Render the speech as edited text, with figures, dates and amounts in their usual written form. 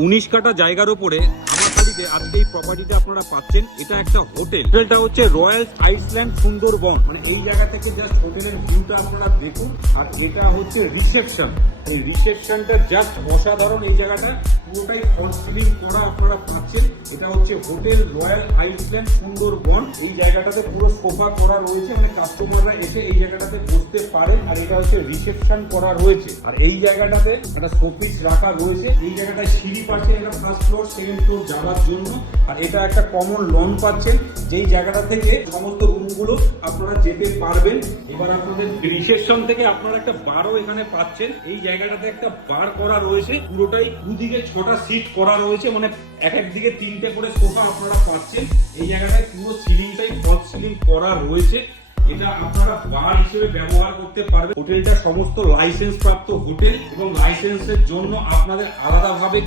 19 কাঠা জায়গার উপরে হামারতলিতে আজকে এই প্রপার্টিতে আপনারা পাচ্ছেন। এটা একটা হোটেল। হোটেলটা হচ্ছে রয়্যাল আইসল্যান্ড সুন্দরবন। মানে এই জায়গা থেকে জাস্ট হোটেলের ভিউটা আপনারা দেখুন। আর এটা হচ্ছে রিসেপশন। এই রিসেপশনটা জাস্ট অসাধারণ। এই জায়গাটা পুরোটাই ফল সিলিং করা আপনারা পাচ্ছেন। এটা হচ্ছে হোটেল রয়্যাল আইসল্যান্ড সুন্দরবন। এই জায়গাটাতে পুরো সোফা করা রয়েছে, মানে কাস্টমাররা এসে এই জায়গাটাতে বসতে পারে। আর এটা হচ্ছে রিসেপশন করা রয়েছে। আর এই জায়গাটাতে একটা শোপিস রাখা রয়েছে। এই জায়গাটায় সিঁড়ি পাচ্ছেন, এটা ফার্স্ট ফ্লোর সেকেন্ড ফ্লোর যাওয়ার জন্য। আর এটা একটা কমন লন পাচ্ছেন, যেই জায়গাটা থেকে সমস্ত রুমগুলো আপনারা যেতে পারবেন। এবার আপনাদের রিসেপশন থেকে আপনারা একটা বারও এখানে পাচ্ছেন। এই জায়গাটাতে একটা বার করা রয়েছে, পুরোটাই দুদিকে 6টা সিট করা রয়েছে, মানে এক এক দিকে 3টে করে সোফা আপনারা পাচ্ছেন। এই জায়গাটায় পুরো সিলিংটাই ফলস সিলিং করা রয়েছে। এটা আপনারা বার হিসেবে ব্যবহার করতে পারবেন। হোটেলটা সমস্ত লাইসেন্স প্রাপ্ত হোটেল এবং লাইসেন্সের জন্য আপনাদের আলাদাভাবে